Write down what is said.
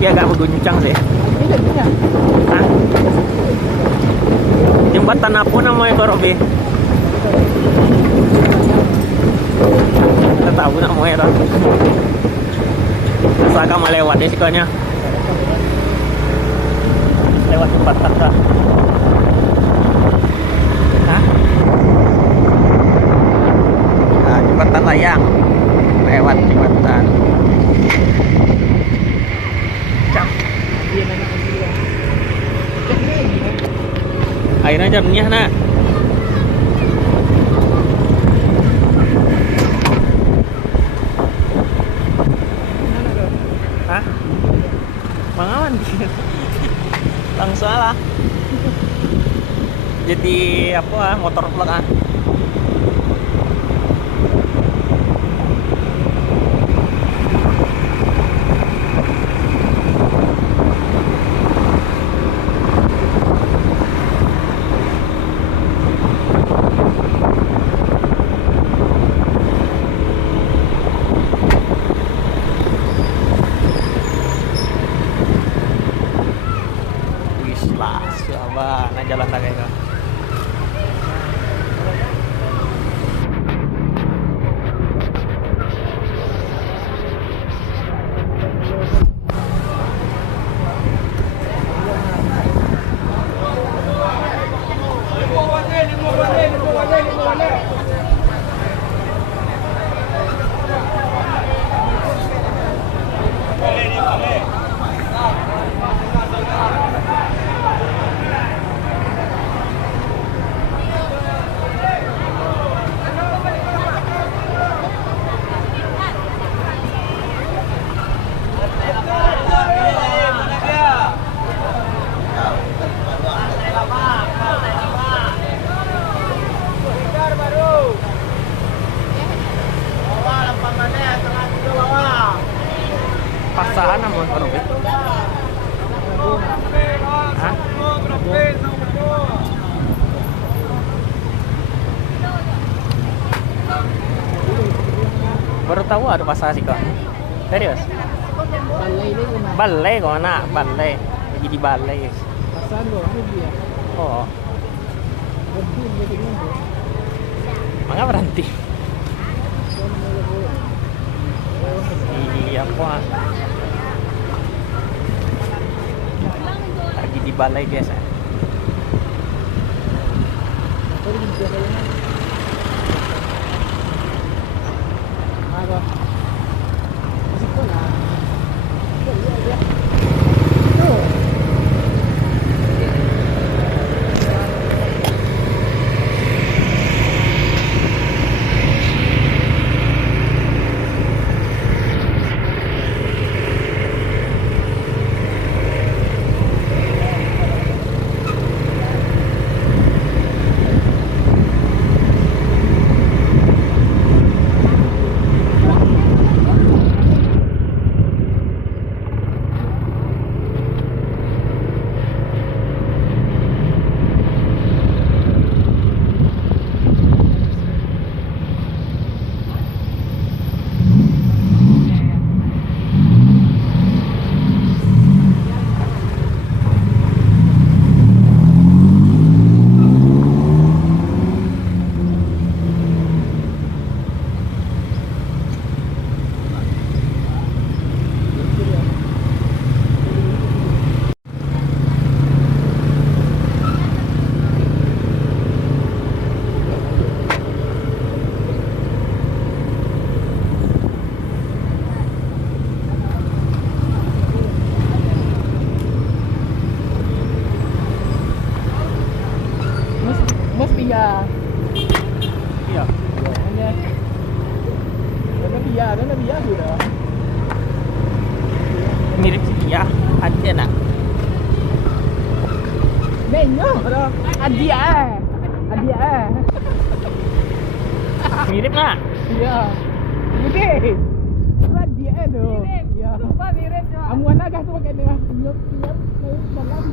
Tapi agak mengguncang sih. Ini jadinya. Hah? Jembatan apa namanya Kak Robi? Kita tahu namanya Kak. Masa kamu lewat deh sikanya. Lewat jembatan Kak. Hah? Nah, jembatan layang. Lewat jembatan. Cak. Airnya jernih nak. Hah? Mangawan langsung lah. Jadi apa motor vlog ah. Nah jalan lagi itu. Paksaan namun Kak Robi. Hah? Baru tahu ada pasar sih Kak. Serius? Balai kok nak, balai. Lagi di balai. Pasar loh, ini dia. Oh, Berhenti. mangga berhenti. Iya puas. Lagi di balai guys. Apa? Masih pula. Iya. Iya. Hanya. Ada Nabiya sudah. Mirip sih ya. Ada nak. Menyo, Adia. Mirip nak. Iya. Mirip. Adia tu. Ya. Lupa mirip. Amuan agak tu pakai dia. Siap dalam.